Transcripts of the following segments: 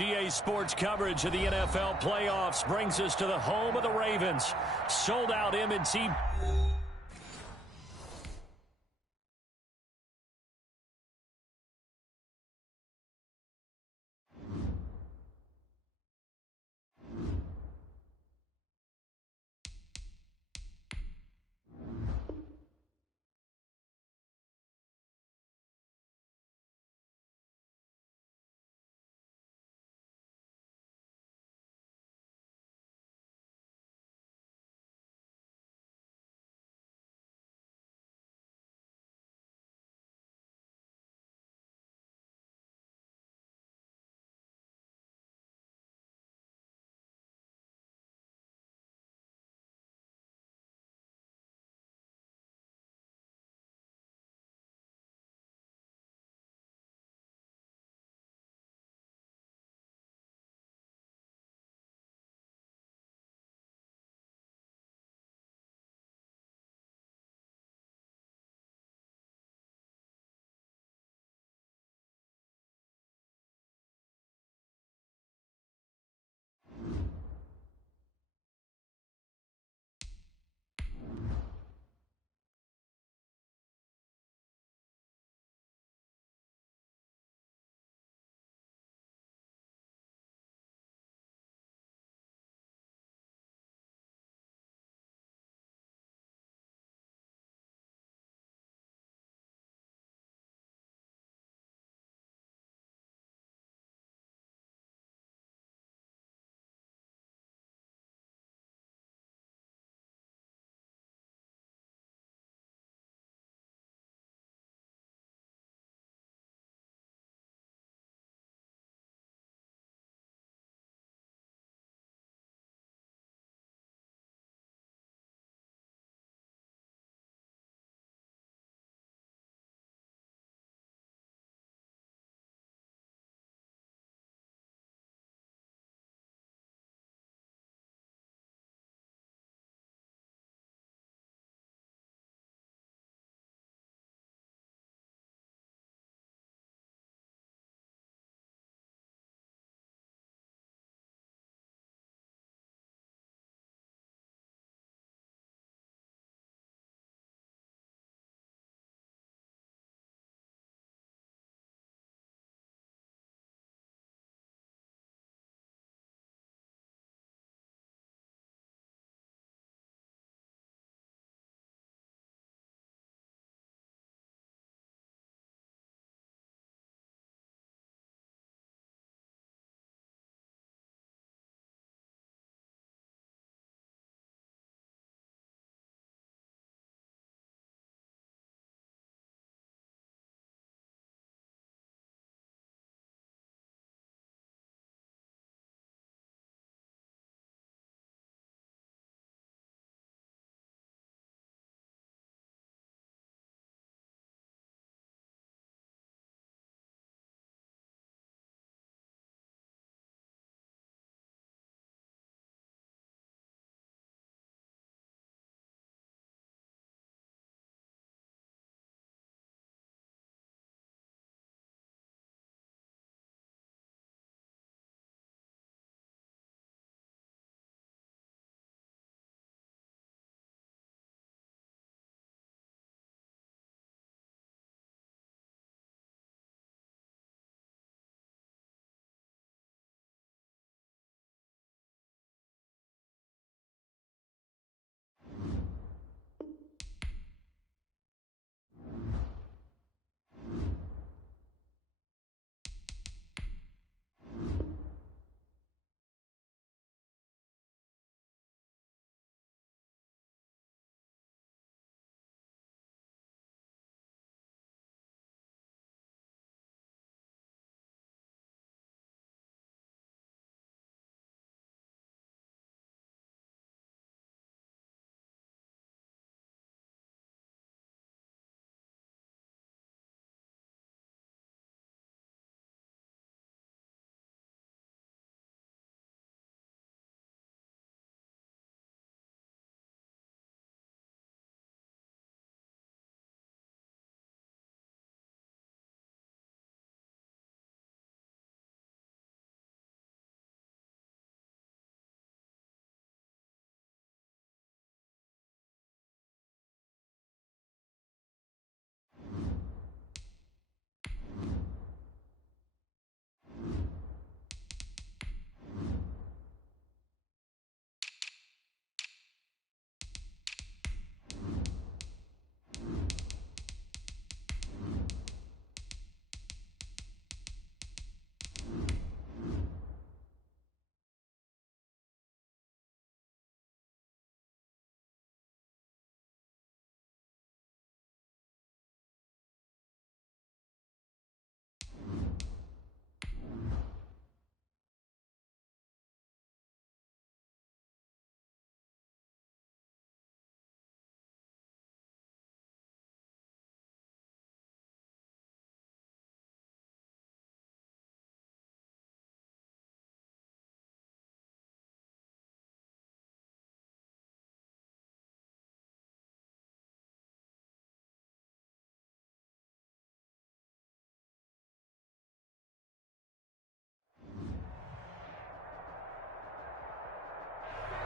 EA Sports coverage of the NFL playoffs brings us to the home of the Ravens. Sold out M&T.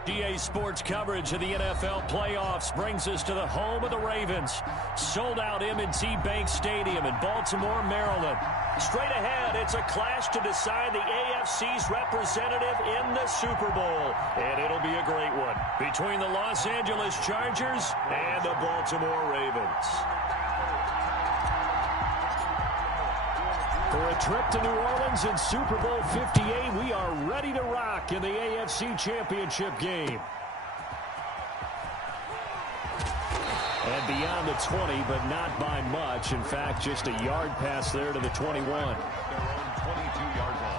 EA Sports coverage of the NFL playoffs brings us to the home of the Ravens. Sold out M&T Bank Stadium in Baltimore, Maryland. Straight ahead, it's a clash to decide the AFC's representative in the Super Bowl. And it'll be a great one between the Los Angeles Chargers and the Baltimore Ravens. For a trip to New Orleans in Super Bowl 58, we are ready to rock in the AFC Championship game. And beyond the 20, but not by much. In fact, just a yard pass there to the 21. Their own 22-yard line.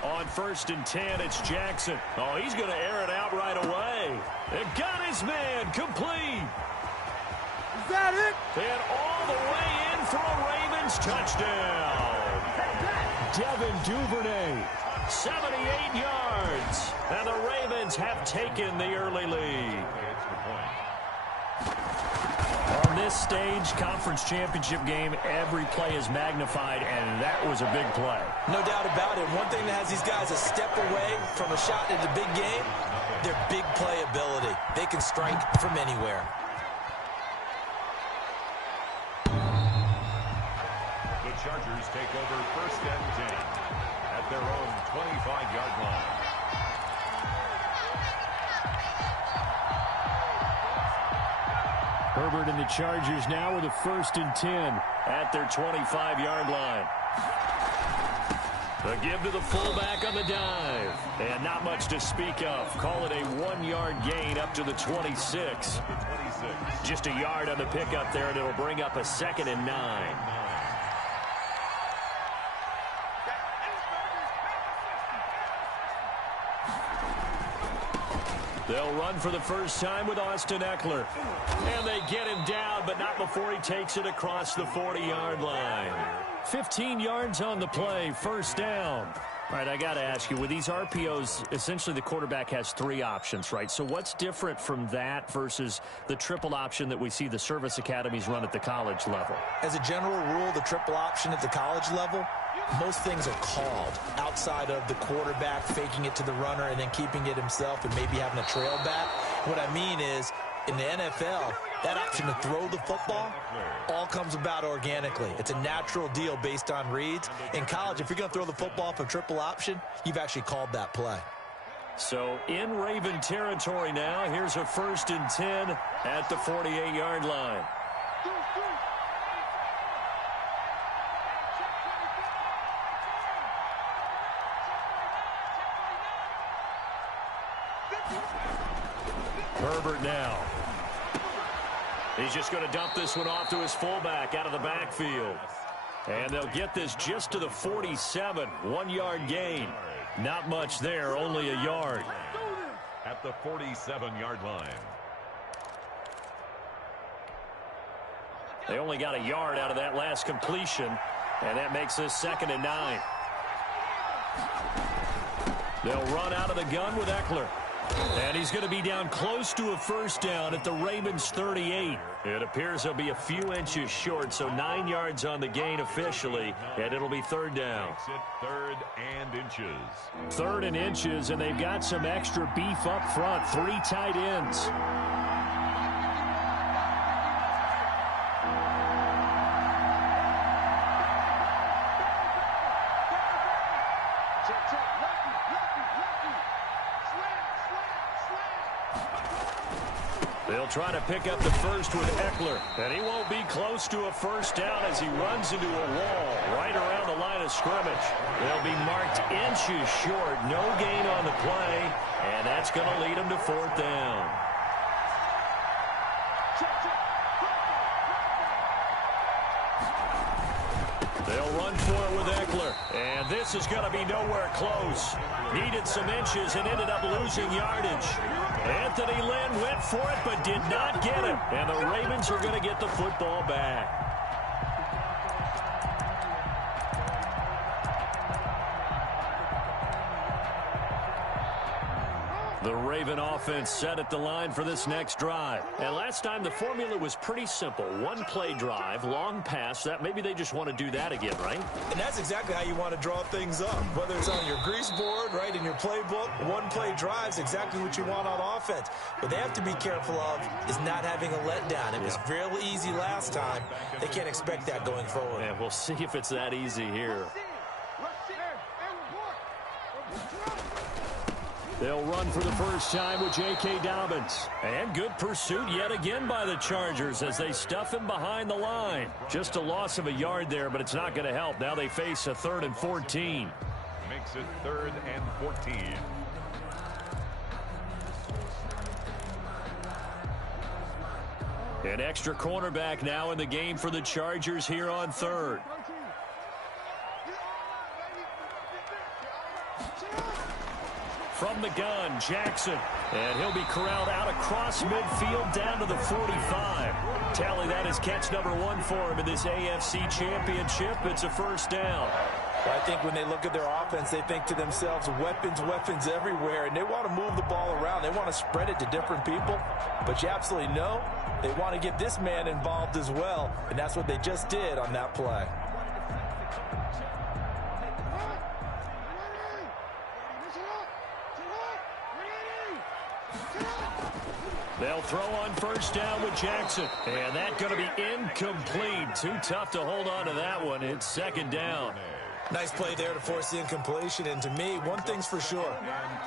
On 1st and 10, it's Jackson. Oh, he's going to air it out right away. It got his man complete. Is that it? And all the way in for a Ravens touchdown. Devin Duvernay, 78 yards. And the Ravens have taken the early lead. On this stage, conference championship game, every play is magnified, and that was a big play. No doubt about it. One thing that has these guys a step away from a shot in the big game, their big play ability. They can strike from anywhere. The Chargers take over 1st and 10 at their own 25-yard line. Herbert and the Chargers now with a 1st and 10 at their 25-yard line. The give to the fullback on the dive. And not much to speak of. Call it a 1-yard gain up to the 26. Just a yard on the pickup there, and it'll bring up a 2nd and 9. They'll run for the first time with Austin Eckler. And they get him down, but not before he takes it across the 40-yard line. 15 yards on the play, 1st down. All right, I got to ask you, with these RPOs, essentially the quarterback has 3 options, right? So what's different from that versus the triple option that we see the service academies run at the college level? As a general rule, the triple option at the college level, most things are called outside of the quarterback faking it to the runner and then keeping it himself and maybe having a trail back. What I mean is, in the NFL, that option to throw the football all comes about organically. It's a natural deal based on reads. In college, if you're going to throw the football for triple option, you've actually called that play. So in Raven territory now, here's a 1st and 10 at the 48-yard line. Herbert now. He's just going to dump this one off to his fullback out of the backfield. And they'll get this just to the 47. 1-yard gain. Not much there, only a yard. At the 47-yard line. They only got a yard out of that last completion. And that makes this 2nd and 9. They'll run out of the gun with Eckler. And he's going to be down close to a 1st down at the Ravens 38. It appears he'll be a few inches short, so 9 yards on the gain officially, and it'll be 3rd down. Makes it 3rd and inches. 3rd and inches, and they've got some extra beef up front. 3 tight ends. They'll try to pick up the first with Eckler, and he won't be close to a 1st down as he runs into a wall right around the line of scrimmage. They'll be marked inches short, no gain on the play, and that's going to lead them to 4th down. They'll run for it with Eckler, and this is going to be nowhere close. Needed some inches and ended up losing yardage. Anthony Lynn went for it but did not get it, and the Ravens are going to get the football back. The Raven offense set at the line for this next drive. And last time the formula was pretty simple. One play drive, long pass. That maybe they just want to do that again, right? And that's exactly how you want to draw things up. Whether it's on your grease board, right, in your playbook, one play drive is exactly what you want on offense. What they have to be careful of is not having a letdown. It was real easy last time. They can't expect that going forward. And we'll see if it's that easy here. They'll run for the first time with J.K. Dobbins. And good pursuit yet again by the Chargers as they stuff him behind the line. Just a loss of a yard there, but it's not going to help. Now they face a 3rd and 14. Makes it 3rd and 14. An extra cornerback now in the game for the Chargers here on 3rd. From the gun, Jackson. And he'll be corralled out across midfield down to the 45. Tally that is catch number 1 for him in this AFC Championship. It's a first down. Well, I think when they look at their offense, they think to themselves, weapons, weapons everywhere. And they want to move the ball around. They want to spread it to different people. But you absolutely know they want to get this man involved as well. And that's what they just did on that play. They'll throw on first down with Jackson. And that's going to be incomplete. Too tough to hold on to that one. It's 2nd down. Nice play there to force the incompletion. And to me, one thing's for sure.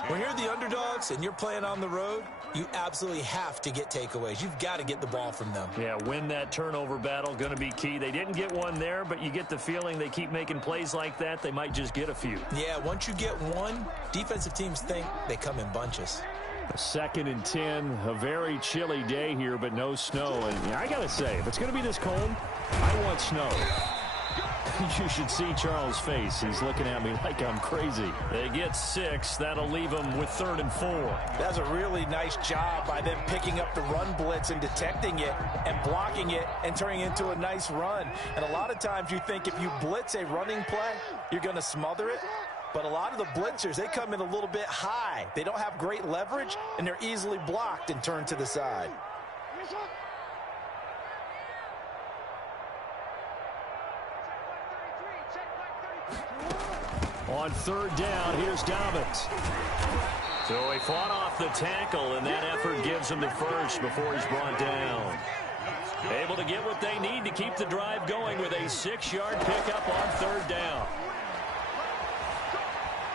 When you're the underdogs and you're playing on the road, you absolutely have to get takeaways. You've got to get the ball from them. Yeah, win that turnover battle, going to be key. They didn't get one there, but you get the feeling they keep making plays like that, they might just get a few. Yeah, once you get one, defensive teams think they come in bunches. 2nd and 10, a very chilly day here, but no snow. And I got to say, if it's going to be this cold, I want snow. You should see Charles' face. He's looking at me like I'm crazy. They get 6. That'll leave them with 3rd and 4. That's a really nice job by them picking up the run blitz and detecting it and blocking it and turning it into a nice run. And a lot of times you think if you blitz a running play, you're going to smother it. But a lot of the blitzers, they come in a little bit high. They don't have great leverage, and they're easily blocked and turned to the side. On 3rd down, here's Dobbins. So he fought off the tackle, and that effort gives him the first before he's brought down. Able to get what they need to keep the drive going with a 6-yard pickup on 3rd down.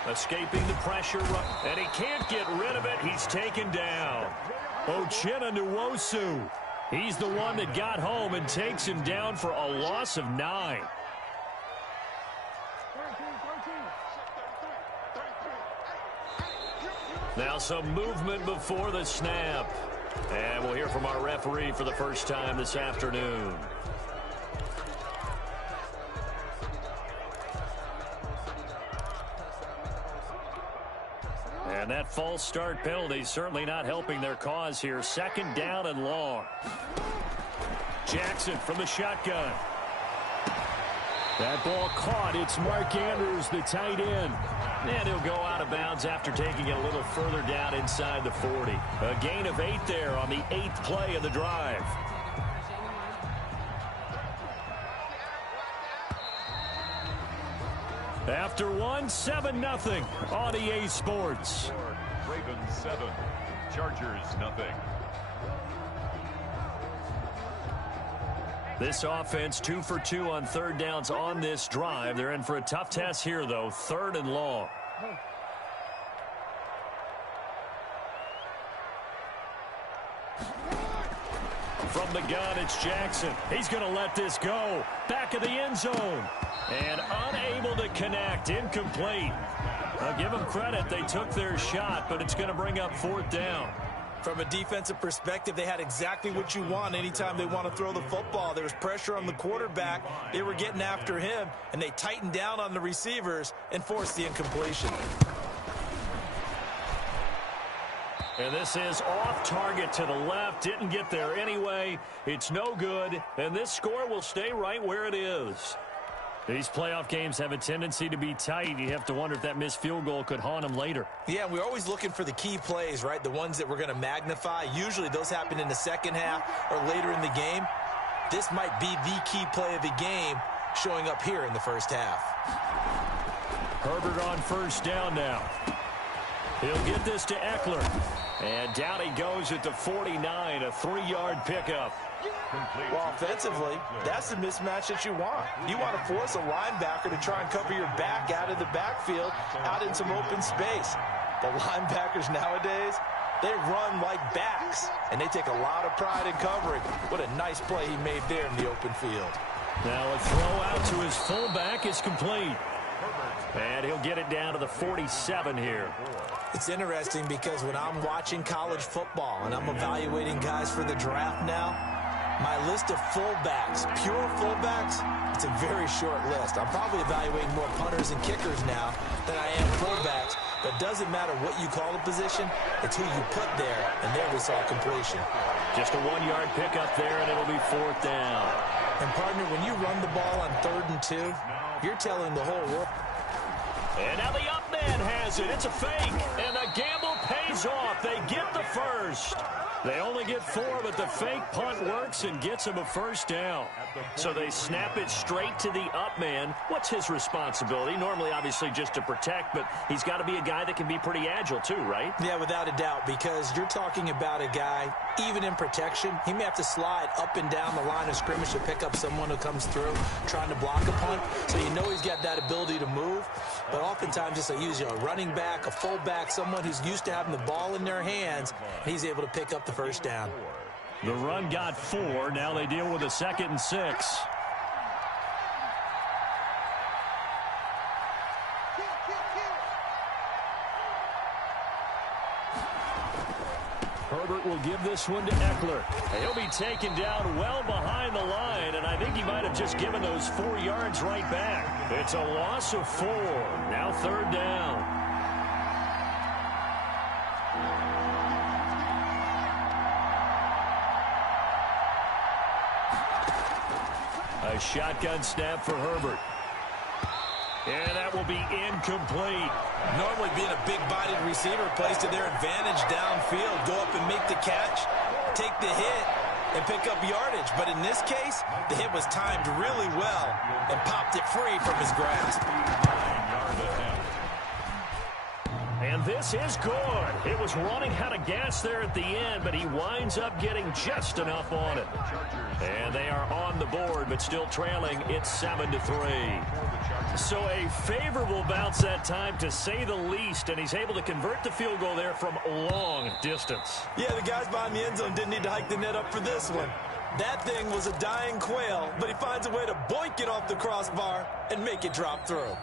Escaping the pressure, and he can't get rid of it. He's taken down. Uchenna Nwosu. He's the one that got home and takes him down for a loss of 9. Now some movement before the snap. And we'll hear from our referee for the first time this afternoon. And that false start penalty certainly not helping their cause here. 2nd down and long. Jackson from the shotgun. That ball caught. It's Mark Andrews, the tight end. And he'll go out of bounds after taking it a little further down inside the 40. A gain of 8 there on the 8th play of the drive. After 7-0 on EA Sports. Ravens 7, Chargers nothing. This offense 2 for 2 on 3rd downs on this drive. They're in for a tough test here, though. 3rd and long. From the gun, it's Jackson. He's going to let this go. Back of the end zone. And unable to connect. Incomplete. I'll give them credit. They took their shot, but it's going to bring up 4th down. From a defensive perspective, they had exactly what you want anytime they want to throw the football. There was pressure on the quarterback. They were getting after him, and they tightened down on the receivers and forced the incompletion. And this is off target to the left. Didn't get there anyway. It's no good, and this score will stay right where it is. These playoff games have a tendency to be tight. You have to wonder if that missed field goal could haunt them later. Yeah, we're always looking for the key plays, right? The ones that we're going to magnify. Usually those happen in the second half or later in the game. This might be the key play of the game showing up here in the first half. Herbert on first down now. He'll get this to Eckler. And down he goes at the 49, a 3-yard pickup. Well, offensively, that's the mismatch that you want. You want to force a linebacker to try and cover your back out of the backfield, out in some open space. The linebackers nowadays, they run like backs, and they take a lot of pride in covering. What a nice play he made there in the open field. Now a throw out to his fullback is complete. And he'll get it down to the 47 here. It's interesting because when I'm watching college football and I'm evaluating guys for the draft now, my list of fullbacks, pure fullbacks, it's a very short list. I'm probably evaluating more punters and kickers now than I am fullbacks. But it doesn't matter what you call a position, it's who you put there, and there we saw completion. Just a 1-yard pickup there, and it'll be 4th down. And, partner, when you run the ball on 3rd and 2, you're telling the whole world. And now the up man has it. It's a fake, and the gamble pays off. They get the first. They only get 4, but the fake punt works and gets him a first down. So they snap it straight to the up man. What's his responsibility? Normally, obviously, just to protect, but he's got to be a guy that can be pretty agile too, right? Yeah, without a doubt, because you're talking about a guy, even in protection, he may have to slide up and down the line of scrimmage to pick up someone who comes through trying to block a punt. So you know he's got that ability to move. But oftentimes, just usually a running back, a fullback, someone who's used to having the ball in their hands, he's able to pick up the first down. The run got 4. Now they deal with a 2nd and 6. Herbert will give this one to Eckler. He'll be taken down well behind the line, and I think he might have just given those 4 yards right back. It's a loss of 4. Now 3rd down. A shotgun snap for Herbert. And that will be incomplete. Normally being a big-bodied receiver plays to their advantage downfield. Go up and make the catch, take the hit, and pick up yardage. But in this case, the hit was timed really well and popped it free from his grasp. And this is good. It was running out of gas there at the end, but he winds up getting just enough on it. And they are on the board, but still trailing. It's 7-3. So a favorable bounce that time, to say the least, and he's able to convert the field goal there from long distance. Yeah, the guys behind the end zone didn't need to hike the net up for this one. That thing was a dying quail, but he finds a way to boink it off the crossbar and make it drop through.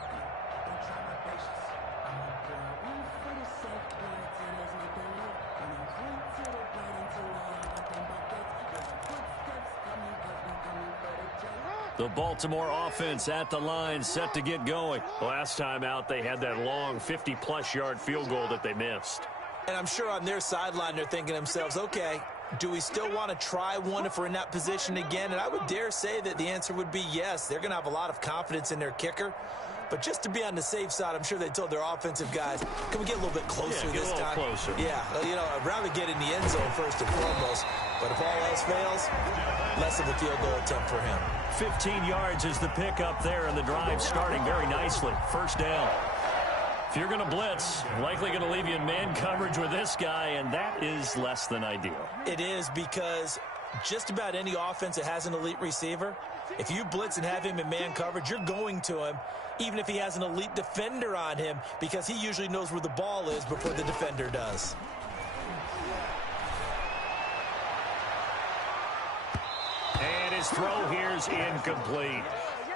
The Baltimore offense at the line, set to get going. Last time out, they had that long 50-plus yard field goal that they missed. And I'm sure on their sideline, they're thinking to themselves, okay, do we still want to try one if we're in that position again? And I would dare say that the answer would be yes. They're going to have a lot of confidence in their kicker. But just to be on the safe side, I'm sure they told their offensive guys, can we get a little bit closer this time? Closer. Yeah, you know, I'd rather get in the end zone first and foremost. But if all else fails, less of a field goal attempt for him. 15 yards is the pickup there, and the drive starting very nicely. First down. If you're going to blitz, likely going to leave you in man coverage with this guy, and that is less than ideal. It is, because just about any offense that has an elite receiver, if you blitz and have him in man coverage, you're going to him, even if he has an elite defender on him, because he usually knows where the ball is before the defender does. And his throw here is incomplete.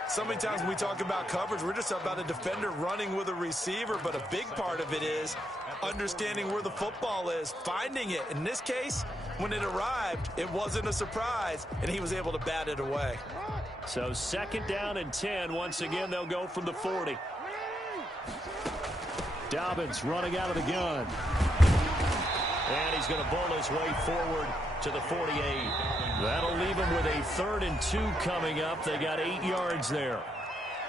So many times when we talk about coverage, we're just about a defender running with a receiver, but a big part of it is understanding where the football is, finding it. In this case, when it arrived, it wasn't a surprise, and he was able to bat it away. So 2nd down and 10. Once again, they'll go from the 40. Dobbins running out of the gun. And he's going to bowl his way forward to the 48. That'll leave him with a 3rd and 2 coming up. They got 8 yards there.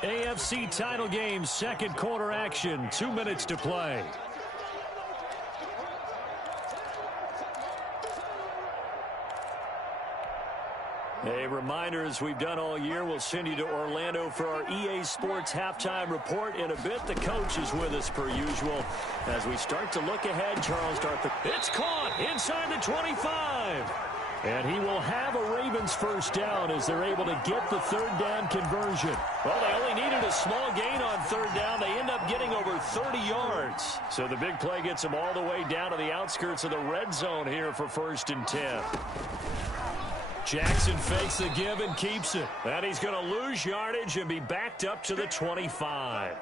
AFC title game, second quarter action, 2 minutes to play. A reminder, as we've done all year, we'll send you to Orlando for our EA Sports halftime report in a bit. The coach is with us per usual. As we start to look ahead, Charles Darth. It's caught inside the 25. And he will have a Ravens first down as they're able to get the third down conversion. Well, they only needed a small gain on third down. They end up getting over 30 yards. So the big play gets them all the way down to the outskirts of the red zone here for 1st and 10. Jackson fakes the give and keeps it. And he's going to lose yardage and be backed up to the 25.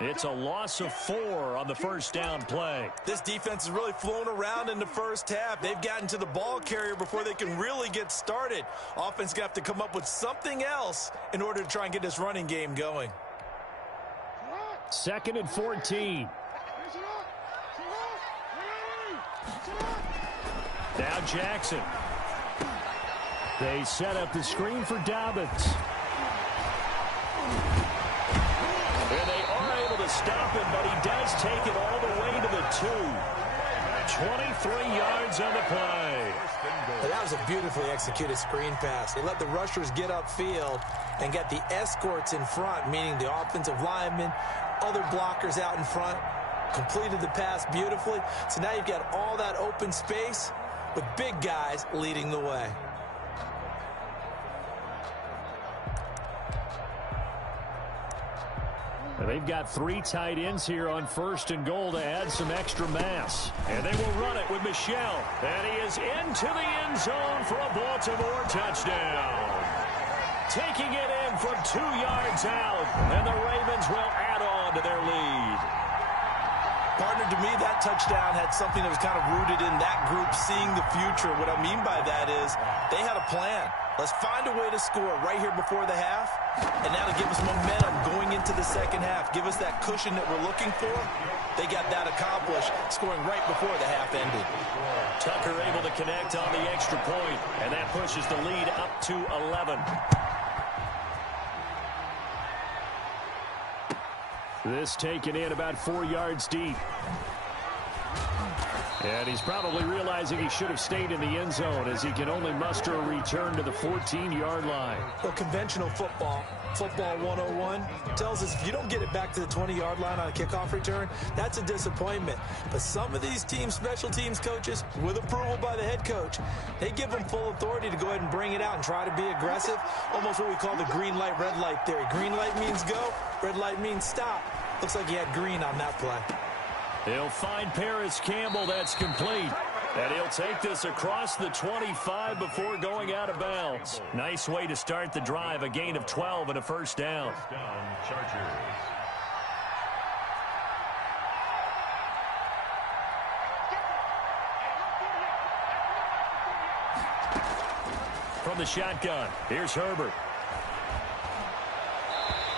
It's a loss of 4 on the first down play. This defense is really flown around in the first half. They've gotten to the ball carrier before they can really get started. Offense going to have to come up with something else in order to try and get this running game going. 2nd and 14. Now Jackson. They set up the screen for Dobbins. And they are able to stop him, but he does take it all the way to the 2. 23 yards on the play. Well, that was a beautifully executed screen pass. They let the rushers get upfield and get the escorts in front, meaning the offensive linemen, other blockers out in front, completed the pass beautifully. So now you've got all that open space with big guys leading the way. They've got 3 tight ends here on 1st and goal to add some extra mass. And they will run it with Michel. And he is into the end zone for a Baltimore touchdown. Taking it in from 2 yards out. And the Ravens will add on to their lead. Partner, to me, that touchdown had something that was kind of rooted in that group seeing the future. What I mean by that is they had a plan. Let's find a way to score right here before the half, and that'll give us momentum going into the second half. Give us that cushion that we're looking for. They got that accomplished, scoring right before the half ended. Tucker able to connect on the extra point, and that pushes the lead up to 11. This taken in about 4 yards deep. And he's probably realizing he should have stayed in the end zone as he can only muster a return to the 14-yard line. Well, conventional football 101, tells us if you don't get it back to the 20-yard line on a kickoff return, that's a disappointment. But some of these teams, special teams coaches, with approval by the head coach, they give them full authority to go ahead and bring it out and try to be aggressive. Almost what we call the green light, red light theory. Green light means go, red light means stop. Looks like he had green on that play. He'll find Paris Campbell. That's complete. And he'll take this across the 25 before going out of bounds. Nice way to start the drive. A gain of 12 and a first down. Chargers. From the shotgun, here's Herbert.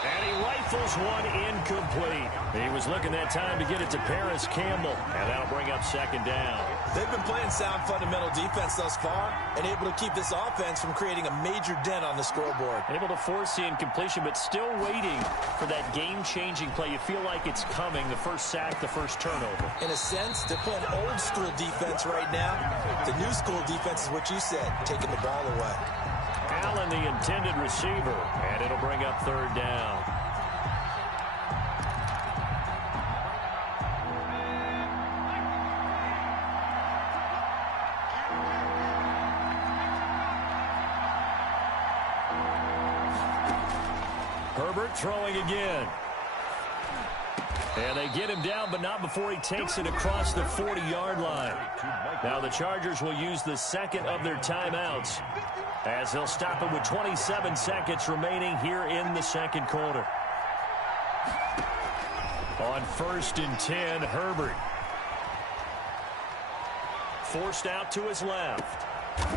And he rifles one incomplete. He was looking that time to get it to Paris Campbell, and that'll bring up second down. They've been playing sound fundamental defense thus far and able to keep this offense from creating a major dent on the scoreboard. Able to force the incompletion, but still waiting for that game-changing play. You feel like it's coming, the first sack, the first turnover. In a sense, they're playing old school defense right now. The new school defense is what you said, taking the ball away. Allen, the intended receiver, and it'll bring up third down. Herbert throwing again. And they get him down, but not before he takes it across the 40-yard line. Now the Chargers will use the second of their timeouts as they'll stop it with 27 seconds remaining here in the second quarter. On 1st and 10, Herbert. Forced out to his left.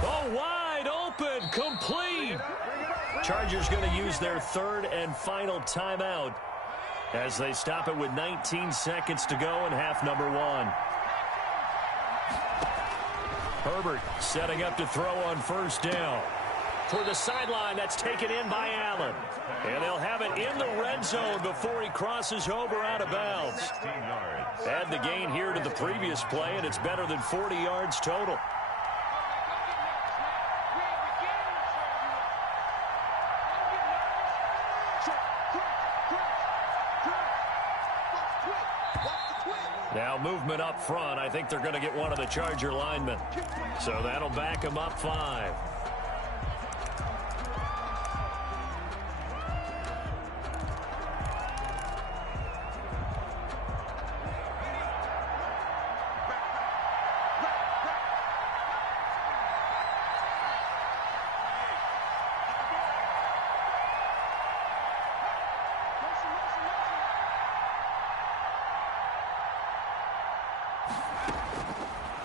Oh, wide open, complete. Chargers going to use their third and final timeout as they stop it with 19 seconds to go in half number one. Herbert setting up to throw on first down. For the sideline, that's taken in by Allen. And they'll have it in the red zone before he crosses over out of bounds. 16 yards. Add the gain here to the previous play, and it's better than 40 yards total. Now movement up front. I think they're going to get one of the Charger linemen. So that'll back them up 5.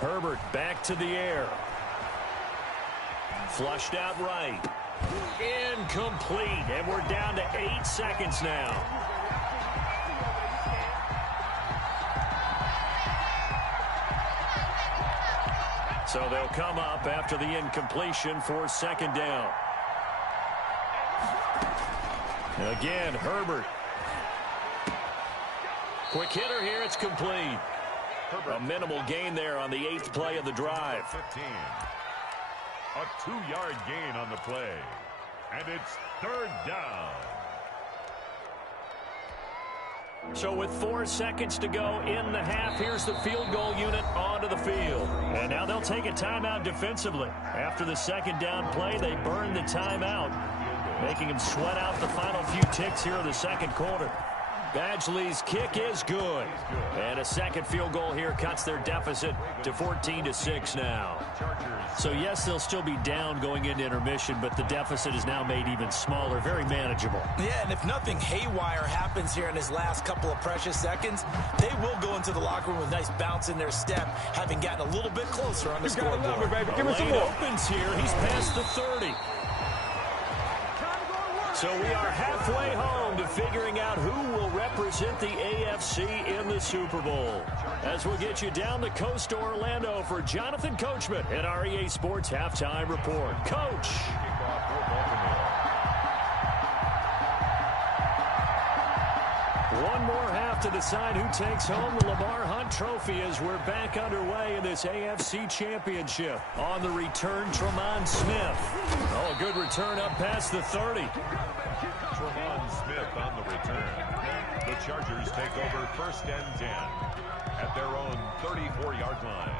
Herbert back to the air. Flushed out right. Incomplete. And we're down to 8 seconds now. So they'll come up after the incompletion for 2nd down. Again, Herbert. Quick hitter here. It's complete. A minimal gain there on the 8th play of the drive. 15. A 2-yard gain on the play. And it's 3rd down. So with 4 seconds to go in the half, here's the field goal unit onto the field. And now they'll take a timeout defensively. After the 2nd down play, they burn the timeout, making them sweat out the final few ticks here in the 2nd quarter. Badgley's kick is good. And a 2nd field goal here cuts their deficit to 14-6 now. So, yes, they'll still be down going into intermission, but the deficit is now made even smaller, very manageable. Yeah, and if nothing haywire happens here in his last couple of precious seconds, they will go into the locker room with a nice bounce in their step, having gotten a little bit closer on the scoreboard. Give him some more. Opens here. He's past the 30. So we are halfway home to figuring out who will represent the AFC in the Super Bowl. As we'll get you down the coast to Orlando for Jonathan Coachman at our EA Sports Halftime Report. Coach. One more half to decide who takes home the Lamar Hunt Trophy as we're back underway in this AFC Championship. On the return, Tremont Smith. Oh, a good return up past the 30. Tremont Smith on the return. The Chargers take over 1st and 10 at their own 34-yard line.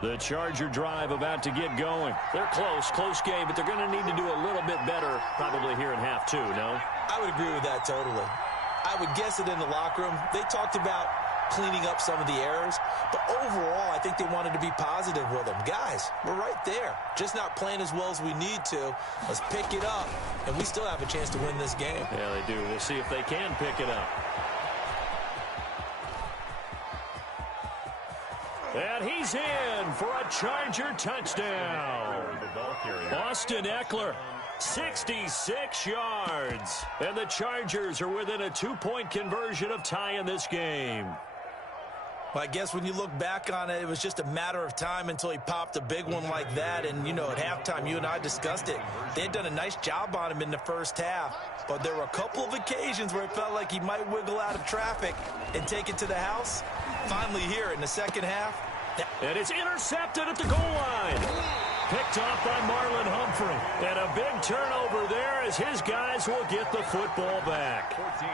The Charger drive about to get going. They're close game, but they're going to need to do a little bit better probably here in half 2, no? I would agree with that totally. I would guess it in the locker room. They talked about cleaning up some of the errors, but overall, I think they wanted to be positive with them. Guys, we're right there. Just not playing as well as we need to. Let's pick it up, and we still have a chance to win this game. Yeah, they do. We'll see if they can pick it up. And he's in for a Charger touchdown. Austin Eckler, 66 yards. And the Chargers are within a 2-point conversion of tying this game. Well, I guess when you look back on it, it was just a matter of time until he popped a big one like that. And, you know, at halftime, you and I discussed it. They had done a nice job on him in the first half. But there were a couple of occasions where it felt like he might wiggle out of traffic and take it to the house. Finally here in the second half. And it's intercepted at the goal line. Picked off by Marlon Humphrey. And a big turnover there as his guys will get the football back. 14.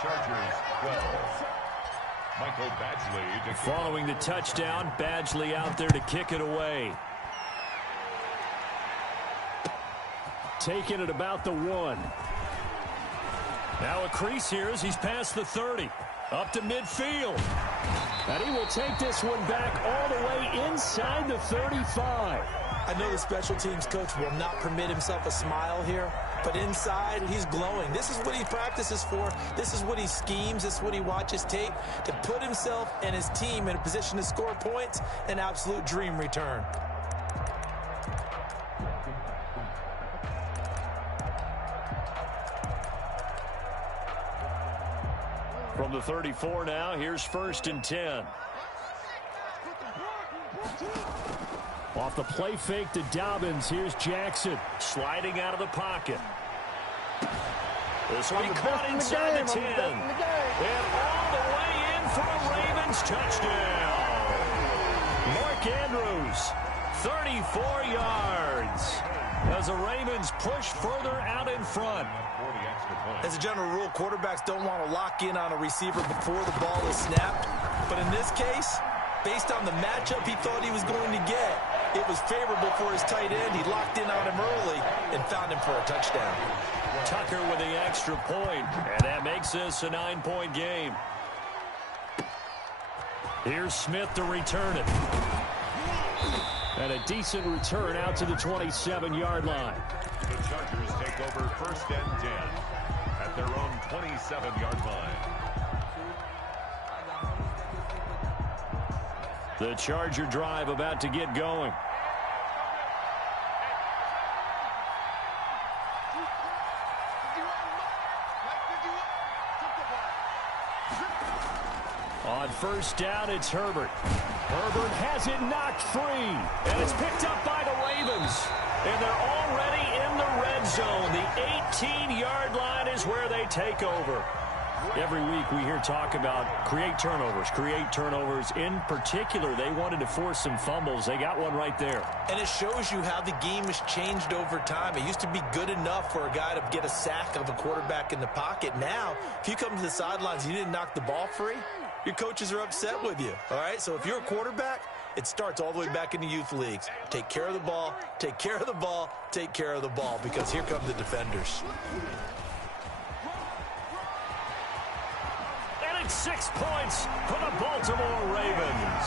Chargers 12. Michael Badgley. Following the touchdown, Badgley out there to kick it away. Taking it about the 1. Now a crease here as he's past the 30. Up to midfield. And he will take this one back all the way inside the 35. I know the special teams coach will not permit himself a smile here, but inside he's glowing. This is what he practices for. This is what he schemes. This is what he watches tape to put himself and his team in a position to score points. An absolute dream return. From the 34 now, here's 1st and 10. Off the play fake to Dobbins, here's Jackson. Sliding out of the pocket. This will be caught inside the 10. And all the way in for a Ravens touchdown. Mark Andrews, 34 yards. As the Ravens push further out in front. As a general rule, quarterbacks don't want to lock in on a receiver before the ball is snapped. But in this case, based on the matchup he thought he was going to get, it was favorable for his tight end. He locked in on him early and found him for a touchdown. Tucker with the extra point, and that makes this a 9-point game. Here's Smith to return it. And a decent return out to the 27-yard line. The Chargers take over 1st and 10 at their own 27-yard line. The Charger drive about to get going. On 1st down, it's Herbert. Herbert has it knocked free, and it's picked up by the Ravens. And they're already in the red zone. The 18-yard line is where they take over. Every week we hear talk about create turnovers. In particular, they wanted to force some fumbles. They got one right there. And it shows you how the game has changed over time. It used to be good enough for a guy to get a sack of a quarterback in the pocket. Now, if you come to the sidelines and you didn't knock the ball free, your coaches are upset with you. All right, so if you're a quarterback, it starts all the way back in the youth leagues. Take care of the ball, take care of the ball, take care of the ball, because here come the defenders. 6 points for the Baltimore Ravens.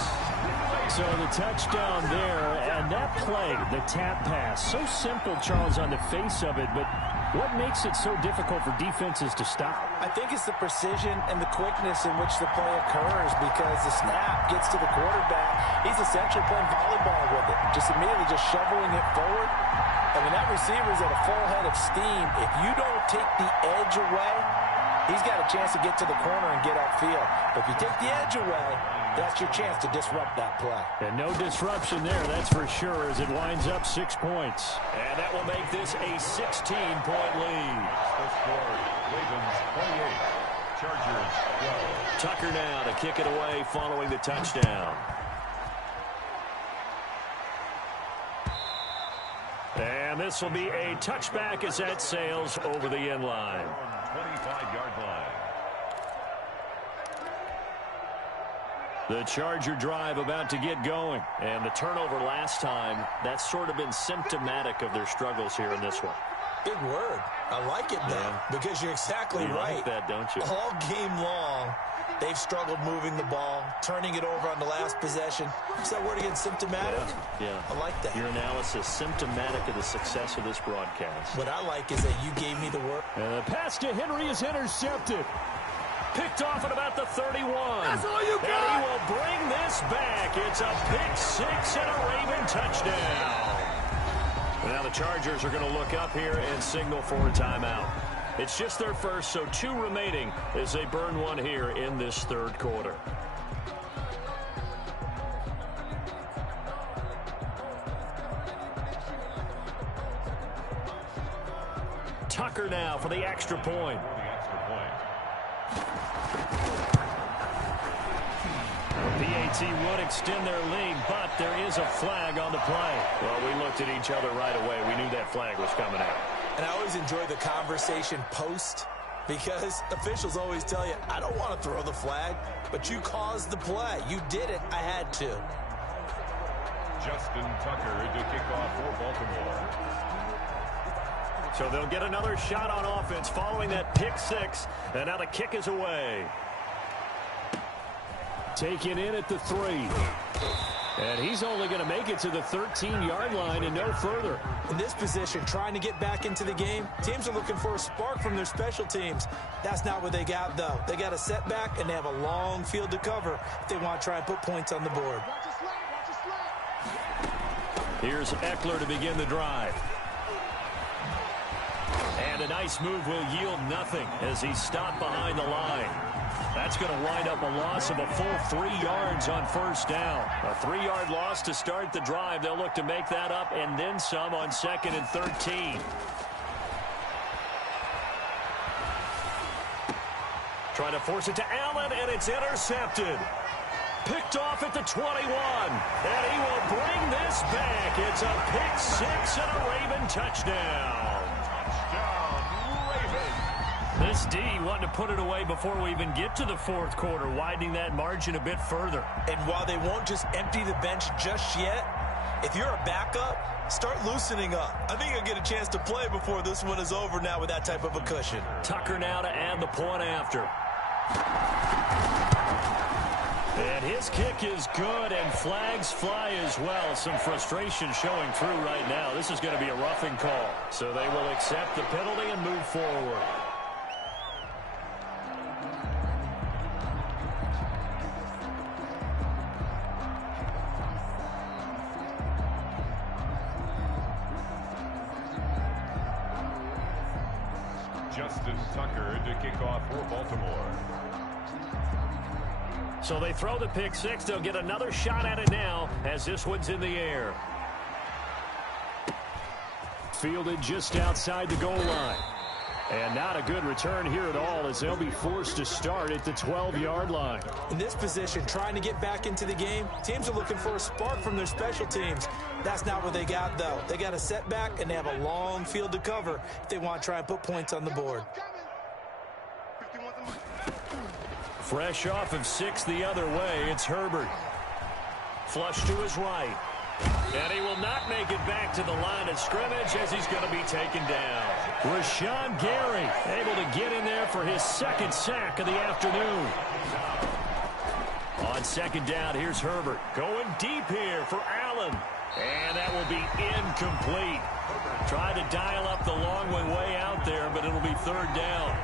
So the touchdown there, and that play, the tap pass, so simple, Charles, on the face of it, but what makes it so difficult for defenses to stop? I think it's the precision and the quickness in which the play occurs, because the snap gets to the quarterback. He's essentially playing volleyball with it, just immediately just shoveling it forward. And when that receiver's at a full head of steam, if you don't take the edge away, he's got a chance to get to the corner and get upfield. But if you take the edge away, that's your chance to disrupt that play. And no disruption there, that's for sure, as it winds up 6 points. And that will make this a 16-point lead. The score, Ravens 28, Chargers 12. Tucker now to kick it away following the touchdown. And this will be a touchback as that sails over the end line. 25-yard line. The Charger drive about to get going. And the turnover last time, that's sort of been symptomatic of their struggles here in this one. Big word. I like it, though, because you're exactly right. Like that, don't you? All game long, they've struggled moving the ball, turning it over on the last possession. Is that word again, symptomatic? Yeah. I like that. Your analysis, symptomatic of the success of this broadcast. What I like is that you gave me the word. And the pass to Henry is intercepted. Picked off at about the 31. That's all you got. And he will bring this back. It's a pick six and a Raven touchdown. Now the Chargers are going to look up here and signal for a timeout. It's just their first, so 2 remaining as they burn one here in this third quarter. Tucker now for the extra point. PAT would extend their lead, but there is a flag on the play. Well, we looked at each other right away. We knew that flag was coming out. And I always enjoy the conversation post, because officials always tell you, I don't want to throw the flag, but you caused the play. You did it. I had to. Justin Tucker to kick off for Baltimore. So they'll get another shot on offense following that pick six, and now the kick is away. Taken in at the 3. And he's only going to make it to the 13-yard line and no further. In this position, trying to get back into the game, teams are looking for a spark from their special teams. That's not what they got, though. They got a setback, and they have a long field to cover if they want to try and put points on the board. Here's Eckler to begin the drive. And a nice move will yield nothing as he's stopped behind the line. That's going to wind up a loss of a full 3 yards on first down. A 3-yard loss to start the drive. They'll look to make that up and then some on 2nd and 13. Trying to force it to Allen, and it's intercepted. Picked off at the 21, and he will bring this back. It's a pick 6 and a Raven touchdown. This D wanted to put it away before we even get to the 4th quarter, widening that margin a bit further. And while they won't just empty the bench just yet, if you're a backup, start loosening up. I think you'll get a chance to play before this one is over now with that type of a cushion. Tucker now to add the point after. And his kick is good, and flags fly as well. Some frustration showing through right now. This is going to be a roughing call. So they will accept the penalty and move forward. Justin Tucker to kick off for Baltimore. So they throw the pick 6. They'll get another shot at it now as this one's in the air. Fielded just outside the goal line. And not a good return here at all as they'll be forced to start at the 12-yard line. In this position, trying to get back into the game, teams are looking for a spark from their special teams. That's not what they got, though. They got a setback, and they have a long field to cover if they want to try and put points on the board. Fresh off of 6 the other way, it's Herbert. Flush to his right. And he will not make it back to the line of scrimmage as he's going to be taken down. Rashawn Gary able to get in there for his 2nd sack of the afternoon. On 2nd down, here's Herbert. Going deep here for Allen. And that will be incomplete. Tried to dial up the long one way out there, but it'll be 3rd down.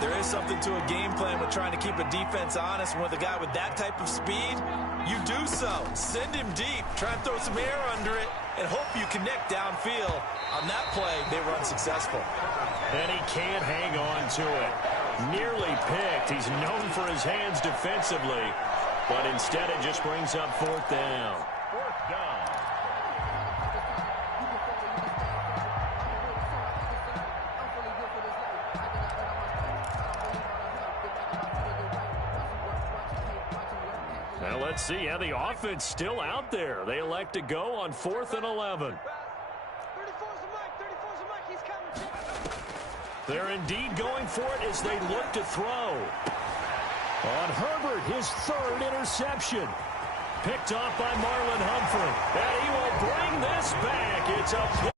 There is something to a game plan with trying to keep a defense honest. With a guy with that type of speed, you do so. Send him deep. Try and throw some air under it and hope you connect downfield. On that play, they were unsuccessful. And he can't hang on to it. Nearly picked. He's known for his hands defensively, but instead it just brings up 4th down. 4th down. Now let's see how the offense still out there. They elect to go on 4th and 11. They're indeed going for it as they look to throw. On Herbert, his 3rd interception. Picked off by Marlon Humphrey. And he will bring this back. It's a